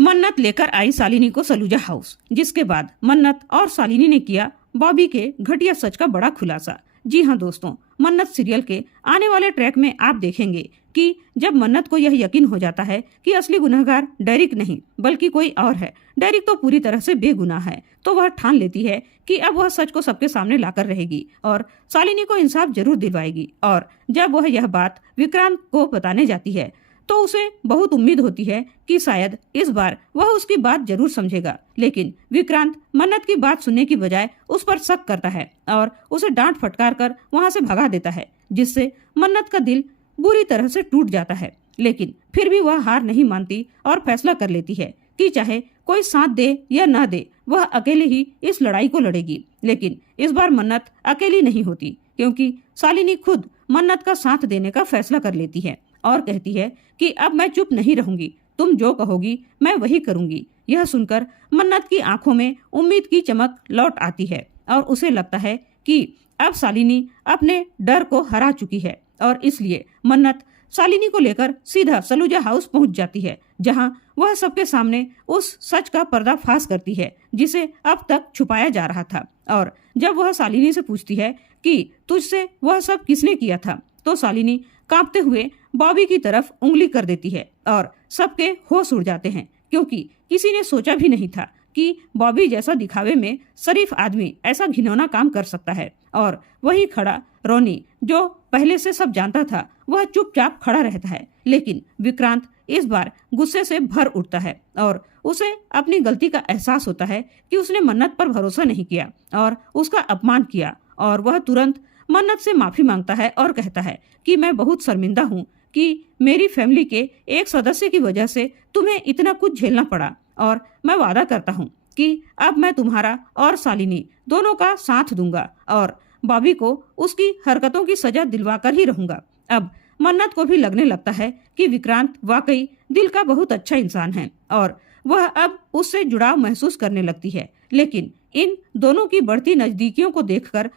मन्नत लेकर आई शालिनी को सलूजा हाउस, जिसके बाद मन्नत और शालिनी ने किया बॉबी के घटिया सच का बड़ा खुलासा। जी हाँ दोस्तों, मन्नत सीरियल के आने वाले ट्रैक में आप देखेंगे कि जब मन्नत को यह यकीन हो जाता है कि असली गुनहगार डेरिक नहीं बल्कि कोई और है, डेरिक तो पूरी तरह से बेगुनाह है, तो वह ठान लेती है कि अब वह सच को सबके सामने लाकर रहेगी और शालिनी को इंसाफ जरूर दिलवाएगी। और जब वह यह बात विक्रांत को बताने जाती है तो उसे बहुत उम्मीद होती है कि शायद इस बार वह उसकी बात जरूर समझेगा, लेकिन विक्रांत मन्नत की बात सुनने की बजाय उस पर शक करता है और उसे डांट फटकार कर वहां से भगा देता है, जिससे मन्नत का दिल बुरी तरह से टूट जाता है। लेकिन फिर भी वह हार नहीं मानती और फैसला कर लेती है कि चाहे कोई साथ दे या न दे, वह अकेले ही इस लड़ाई को लड़ेगी। लेकिन इस बार मन्नत अकेली नहीं होती, क्योंकि शालिनी खुद मन्नत का साथ देने का फैसला कर लेती है और कहती है कि अब मैं चुप नहीं रहूंगी, तुम जो कहोगी मैं वही करूंगी। यह सुनकर मन्नत की आंखों में उम्मीद की चमक लौट आती है और उसे लगता है कि अब शालिनी अपने डर को हरा चुकी है और इसलिए मन्नत शालिनी को लेकर सीधा सलूजा हाउस पहुंच जाती है, जहां वह सबके सामने उस सच का पर्दाफाश करती है जिसे अब तक छुपाया जा रहा था। और जब वह शालिनी से पूछती है कि तुझसे वह सब किसने किया था, तो शालिनी कांपते हुए बॉबी की तरफ उंगली कर देती है और सबके होश उड़ जाते हैं, क्योंकि किसी ने सोचा भी नहीं था कि बॉबी जैसा दिखावे में शरीफ आदमी ऐसा घिनौना काम कर सकता है। और वहीं खड़ा रोनी, जो पहले से सब जानता था, वह चुपचाप खड़ा रहता है। लेकिन विक्रांत इस बार गुस्से से भर उठता है और उसे अपनी गलती का एहसास होता है कि उसने मन्नत पर भरोसा नहीं किया और उसका अपमान किया। और वह तुरंत मन्नत से माफी मांगता है और कहता है कि मैं बहुत शर्मिंदा हूँ कि मेरी फैमिली के एक सदस्य की वजह से तुम्हें इतना कुछ झेलना पड़ा, और मैं वादा करता हूँ कि अब मैं तुम्हारा और शालिनी दोनों का साथ दूंगा और बॉबी को उसकी हरकतों की सजा दिलवाकर ही रहूंगा। अब मन्नत को भी लगने लगता है कि विक्रांत वाकई दिल का बहुत अच्छा इंसान है और वह अब उससे जुड़ाव महसूस करने लगती है। लेकिन इन दोनों की बढ़ती नजदीकियों को देखकर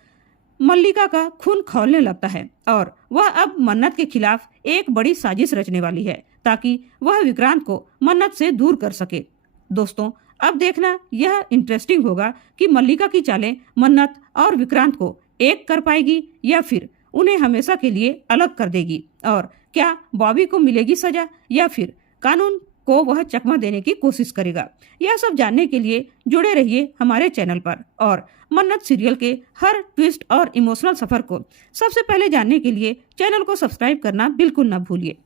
मल्लिका का खून खौलने लगता है और वह अब मन्नत के खिलाफ एक बड़ी साजिश रचने वाली है ताकि वह विक्रांत को मन्नत से दूर कर सके। दोस्तों, अब देखना यह इंटरेस्टिंग होगा कि मल्लिका की चालें मन्नत और विक्रांत को एक कर पाएगी या फिर उन्हें हमेशा के लिए अलग कर देगी, और क्या बॉबी को मिलेगी सजा या फिर कानून को वह चकमा देने की कोशिश करेगा। यह सब जानने के लिए जुड़े रहिए हमारे चैनल पर और मन्नत सीरियल के हर ट्विस्ट और इमोशनल सफर को सबसे पहले जानने के लिए चैनल को सब्सक्राइब करना बिल्कुल न भूलिए।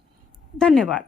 धन्यवाद।